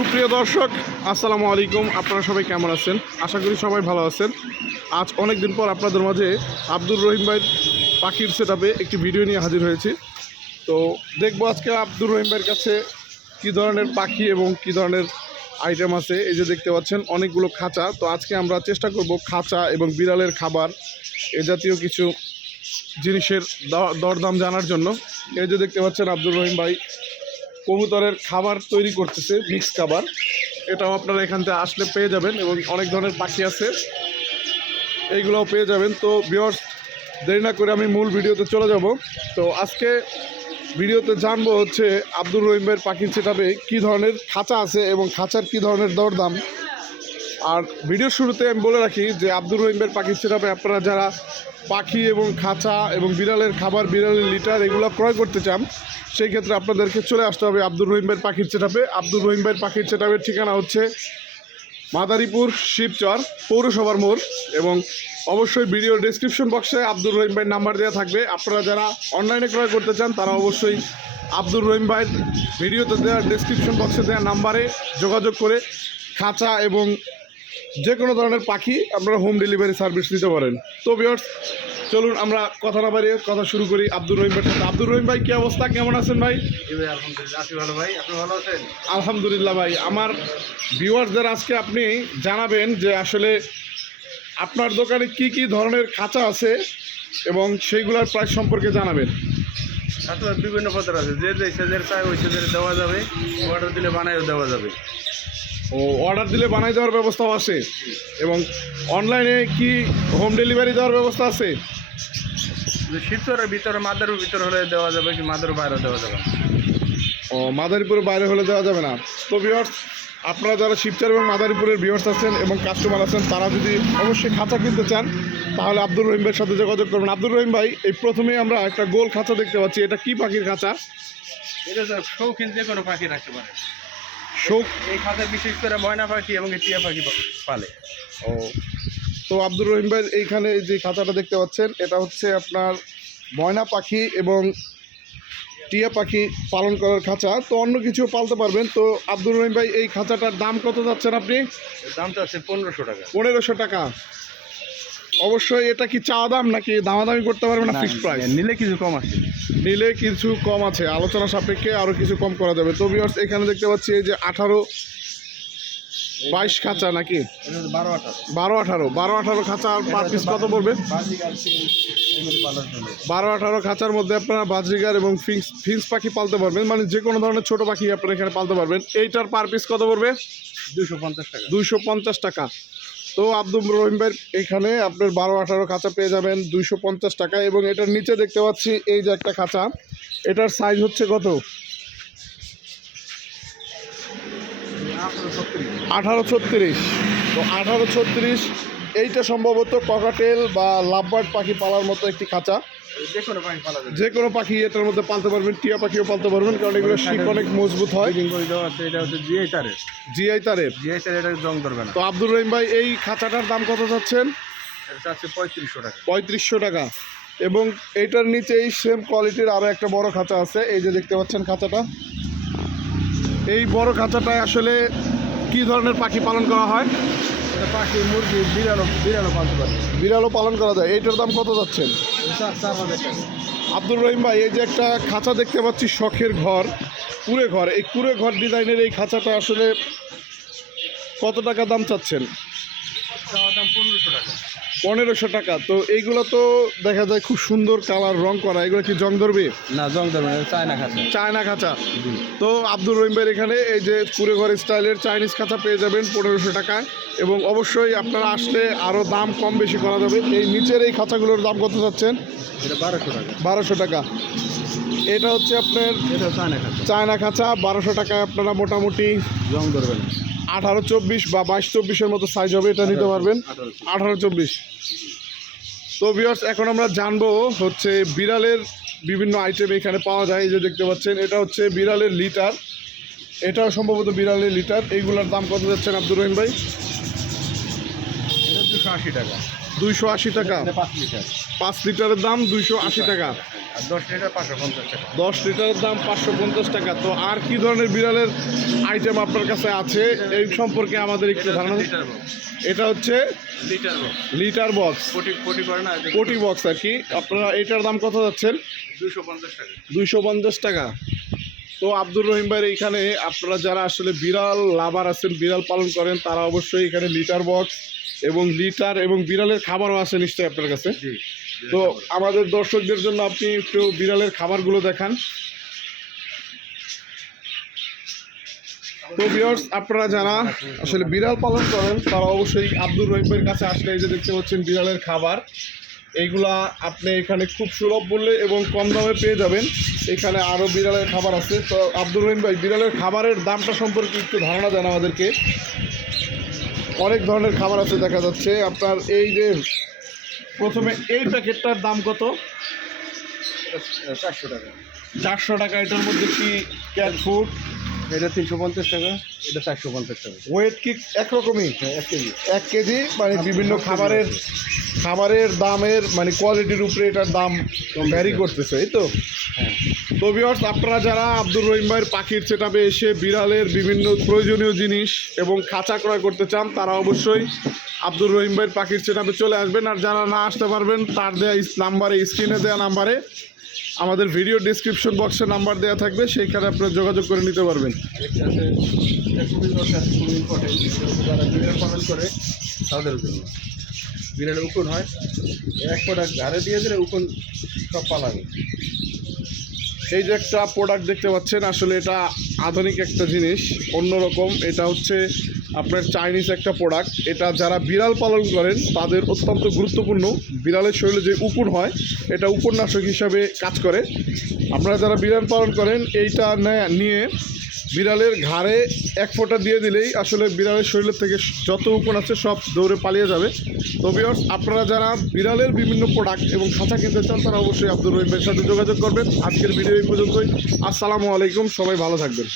সুপ্রিয় দর্শক আসসালামু আলাইকুম। আপনারা সবাই কেমন আছেন? আশা করি সবাই ভালো আছেন। আজ অনেক দিন পর আপনাদের মাঝে আব্দুর রহিম ভাইয়ের পাখির সেটআপে একটি ভিডিও নিয়ে হাজির হয়েছি। তো দেখবো আজকে আব্দুর রহিম ভাইয়ের কাছে কী ধরনের পাখি এবং কী ধরনের আইটেম আছে। এই যে দেখতে পাচ্ছেন অনেকগুলো খাঁচা। তো আজকে আমরা চেষ্টা করব খাঁচা এবং বিড়ালের খাবার এ জাতীয় কিছু জিনিসের দরদাম জানার জন্য। এই যে দেখতে পাচ্ছেন আব্দুর রহিম ভাই কবুতরের খাবার তৈরি করতেছে, মিক্স খাবার। এটাও আপনারা এখান থেকে আসলে পেয়ে যাবেন এবং অনেক ধরনের পাখি আছে, এইগুলোও পেয়ে যাবেন। তো ভিউয়ার্স, দেরি না করে আমি মূল ভিডিওতে চলে যাব। তো আজকে ভিডিওতে জানবো হচ্ছে আব্দুর রহিম ভাইয়ের পাখির সেটআপে কী ধরনের খাঁচা আছে এবং খাঁচার কী ধরনের দরদাম। আর ভিডিওর শুরুতে আমি বলে রাখি যে আব্দুর রহিম ভাইয়ের পাখির সেটআপে আপনারা যারা পাখি এবং খাঁচা এবং বিড়ালের খাবার, বিড়ালের লিটার এগুলো ক্রয় করতে চান, সেই ক্ষেত্রে আপনাদেরকে চলে আসতে হবে আব্দুর রহিম ভাইয়ের পাখির সেটআপে। আব্দুর রহিম ভাইয়ের পাখির সেটআপের ঠিকানা হচ্ছে মাদারীপুর শিবচর পৌরসভার মোড়, এবং অবশ্যই ভিডিও ডেসক্রিপশন বক্সে আব্দুর রহিম ভাইয়ের নাম্বার দেওয়া থাকবে। আপনারা যারা অনলাইনে ক্রয় করতে চান তারা অবশ্যই আব্দুর রহিম ভাইয়ের ভিডিওতে দেওয়া ডেসক্রিপশন বক্সে দেওয়া নাম্বারে যোগাযোগ করে খাঁচা এবং যে কোনো ধরনের পাখি আপনারা হোম ডেলিভারি সার্ভিস দিতে পারেন। তো ভিউয়ার্স, চলুন আমরা কথা না বাড়িয়ে কথা শুরু করি আব্দুর রহিম ভাইয়ের সাথে। আব্দুর রহিম ভাই, কি অবস্থা, কেমন আছেন ভাই? আলহামদুলিল্লাহ আছি ভালো ভাই, আপনি ভালো আছেন? আলহামদুলিল্লাহ ভাই। আমার ভিউয়ার্সদের আজকে আপনি জানাবেন যে আসলে আপনার দোকানে কি কি ধরনের খাঁচা আছে এবং সেইগুলোর প্রাইস সম্পর্কে জানাবেন। খাঁচা বিভিন্ন পদের আছে, যে সাইজের চাই ওই সাইজের দেওয়া যাবে, অর্ডার দিলে বানাইও দেওয়া যাবে। ও, অর্ডার দিলে বানাই দেওয়ার ব্যবস্থাও আছে এবং অনলাইনে কি হোম ডেলিভারি দেওয়ার ব্যবস্থা আছে? শিবচরের ভিতরে, মাদারীপুর ভিতরে হলে দেওয়া যাবে, কি মাদারীপুর বাইরে দেওয়া যাবে? ও, মাদারীপুরের বাইরে হলে দেওয়া যাবে না। তো ভিউয়ার্স, আপনারা যারা শিবচর এবং মাদারীপুরের ভিউয়ার্স আছেন এবং কাস্টমার আছেন, তারা যদি অবশ্যই খাঁচা কিনতে চান তাহলে আব্দুর রহিম ভাইয়ের সাথে যোগাযোগ করবেন। আব্দুর রহিম ভাই, এই প্রথমেই আমরা একটা গোল খাঁচা দেখতে পাচ্ছি, এটা কি পাখির খাঁচা? এটা শৌখিন যে কোনো পাখি রাখতে পারে। শৌক এই খাঁচা বিশেষ করে ময়না পাখি এবং টিয়া পাখি পালে। ও, তো আব্দুর রহিম ভাই এইখানে যে খাঁচাটা দেখতে পাচ্ছেন এটা হচ্ছে আপনার ময়না পাখি এবং টিয়া পাখি পালন করার খাঁচা। তো অন্য কিছু পালতে পারবেন। তো আব্দুর রহিম ভাই, এই খাঁচাটার দাম কত যাচ্ছেন আপনি? দামটা আছে 1500 টাকা। 1500 টাকা। অবশ্যই এটা কি চাওয়া দাম নাকি দামাদামি করতে পারবেন না? Fixed price? নিলে কিছু কম আছে, নিলে কিছু কম আছে, আলোচনা সাপেক্ষে আরও কিছু কম করা যাবে। তো ভিউয়ার্স, এখানে দেখতে পাচ্ছি এই যে 18-22 খাঁচা নাকি 12-18 খাঁচা। পার পিস কত পড়বে? 12-18 খাঁচার মধ্যে আপনারা বাজরিগার এবং ফিন্স পাখি পালতে পারবেন, মানে যে কোনো ধরনের ছোটো পাখি আপনারা এখানে পালতে পারবেন। এইটার পার পিস কত পড়বে? 250 টাকা। 250 টাকা। তো আব্দুর রহিম ভাইয়ের এখানে আপনার 12-18 খাঁচা পেয়ে যাবেন 250 টাকা। এবং এটার নিচে দেখতে পাচ্ছি এই যে একটা খাঁচা, এটার সাইজ হচ্ছে কত? 18-36। তো 18-36, এইটা সম্ভবত ককাটেল বা লাভবার্ড পাখি পালার মতো একটি খাঁচা। যে কোনো পাখি পালা যাবে, যে কোনো পাখি এটার মধ্যে পালতে পারবেন, টিয়া পাখিও পালতে পারবেন, কারণ এগুলো শিক অনেক মজবুত হয়। এটা হচ্ছে জিআই তারের। জিআই তারের। এটা জং ধরবে না। তো আব্দুর রহিম ভাই, এই খাঁচাটার দাম কত চাচ্ছেন? এটা আছে 3500 টাকা। 3500 টাকা। এবং এইটার নিচে এই সেম কোয়ালিটির আরও একটা বড় খাঁচা আছে, এই যে দেখতে পাচ্ছেন খাঁচাটা। এই বড় খাঁচাটায় আসলে কি ধরনের পাখি পালন করা হয়? এটা পাখি, মুরগি, বিড়ালও পালতে পারে। বিড়ালও পালন করা যায়। এইটার দাম কত যাচ্ছেন? 4000 টাকা। আব্দুর রহিম ভাই, এই যে একটা খাঁচা দেখতে পাচ্ছি, শখের ঘর, কুড়ে ঘর, এই কুড়ে ঘর ডিজাইনের এই খাঁচাটা আসলে কত টাকা দাম চাচ্ছেন? দাম 1500 টাকা। 1500 টাকা। তো এইগুলো তো দেখা যায় খুব সুন্দর কালার, রং করা, এগুলো কি জং ধরবে? না, জং ধরবে না, চায়না খাঁচা। চায়না খাঁচা। তো আব্দুর রহিম ভাইয়ের এখানে এই যে কুড়ে ঘর স্টাইলের চাইনিজ খাঁচা পেয়ে যাবেন 1500 টাকায়। এবং অবশ্যই আপনারা আসলে আরও দাম কম বেশি করা যাবে। এই নিচের এই খাঁচাগুলোর দাম কত যাচ্ছেন? এটা 1200 টাকা। 1200 টাকা। এটা হচ্ছে আপনার এটা চায়না খাঁচা। চায়না খাঁচা। 1200 টাকায় আপনারা মোটামুটি জং ধরবে না। 18-24 বা 22-24-এর মতো সাইজ হবে, এটা নিতে পারবেন। 18-24। তো ভিউয়ার্স, এখন আমরা জানবো হচ্ছে বিড়ালের বিভিন্ন আইটেম এখানে পাওয়া যায়। এই যে দেখতে পাচ্ছেন, এটা হচ্ছে বিড়ালের লিটার, এটাও সম্ভবত বিড়ালের লিটার। এইগুলোর দাম কত যাচ্ছেন আব্দুর রহিম ভাই? এটা 280 টাকা। 280 টাকা। 5 লিটার। 5 লিটারের দাম 280 টাকা। আর 10 লিটার 550 টাকা। 10 লিটারের দাম 550 টাকা। তো আর কি ধরনের বিড়ালের আইটেম আপনার কাছে আছে এই সম্পর্কে আমাদের একটু ধারণা দিন। লিটার বক্স, এটা হচ্ছে লিটার বক্স, লিটার বক্স, পটি করে না, কোটি বক্স আর কি। আপনারা এটার দাম কত যাচ্ছেন? 250 টাকা। 250 টাকা। তো আব্দুর রহিম ভাইয়ের এইখানে আপনারা যারা আসলে বিড়াল লাভার আছেন, বিড়াল পালন করেন, তারা অবশ্যই এখানে লিটার বক্স এবং লিটার এবং বিড়ালের খাবারও আছে নিশ্চয়ই আপনার কাছে। জি। তো আমাদের দর্শকদের জন্য আপনি একটু বিড়ালের খাবারগুলো দেখান। তো ভিউয়ার্স, আপনারা যারা আসলে বিড়াল পালন করেন তারা অবশ্যই আব্দুর রহিম ভাইয়ের কাছে আসলে এই যে দেখতে পাচ্ছেন বিড়ালের খাবার, এইগুলা আপনি এখানে খুব সুলভ মূল্যে এবং কম দামে পেয়ে যাবেন। এখানে আরও বিড়ালের খাবার আছে। তো আব্দুর রহিম ভাই, বিড়ালের খাবারের দামটা সম্পর্কে একটু ধারণা দেন আমাদেরকে। অনেক ধরনের খাবার আছে দেখা যাচ্ছে আপনার। এই যে প্রথমে এই প্যাকেটটার দাম কত? 400 টাকা। 400 টাকা। এটার মধ্যে কি ক্যাট ফুড? এটা 350 টাকা, এটা 450 টাকা। ওয়েট কি একরকমই? হ্যাঁ, 1 কেজি। 1 কেজি, মানে বিভিন্ন খাবারের দামের মানে কোয়ালিটির উপরে এটার দাম ভ্যারি করতেছে, এই তো? হ্যাঁ। তো ভিউয়ার্স, আপনারা যারা আব্দুর রহিম ভাইয়ের পাখির সেটআপে এসে বিড়ালের বিভিন্ন প্রয়োজনীয় জিনিস এবং খাঁচা ক্রয় করতে চান, তারা অবশ্যই আব্দুর রহিম ভাইয়ের পাখির সেটআপে চলে আসবেন। আর যারা না আসতে পারবেন, তার দেওয়া নাম্বারে, স্ক্রিনে দেওয়া নাম্বারে, আমাদের ভিডিও ডিসক্রিপশন বক্সে নাম্বার দেওয়া থাকবে, সেইখানে আপনারা যোগাযোগ করে নিতে পারবেন। এটা আছে, এটা খুবই দরকার, খুবই ইম্পর্টেন্ট। যারা বিড়াল পালন করে তাদের জন্য। বিড়ালে উকুন হয়, এক প্রোডাক্ট ঘাড়ে দিয়ে দিলে উকুন সব পালাবে। এই যে একটা প্রোডাক্ট দেখতে পাচ্ছেন, আসলে এটা আধুনিক একটা জিনিস, অন্যরকম। এটা হচ্ছে আপনার চাইনিজ একটা প্রোডাক্ট। এটা যারা বিড়াল পালন করেন তাদের অত্যন্ত গুরুত্বপূর্ণ। বিড়ালের শরীরে যে উকুন হয়, এটা উপন্যাসক হিসাবে কাজ করে। আপনারা যারা বিড়াল পালন করেন, এইটা নিয়ে বিড়ালের ঘাড়ে 1 ফোঁটা দিয়ে দিলেই আসলে বিড়ালের শরীরের থেকে যত উকুন আছে সব দৌড়ে পালিয়ে যাবে। তো ভিউয়ার্স, আপনারা যারা বিড়ালের বিভিন্ন প্রোডাক্ট এবং খাঁচা কিনতে চান, তারা অবশ্যই আব্দুর রহিম ভাইয়ের সাথে যোগাযোগ করবেন। আজকের ভিডিও এই পর্যন্তই। আসসালামু আলাইকুম, সবাই ভালো থাকবেন।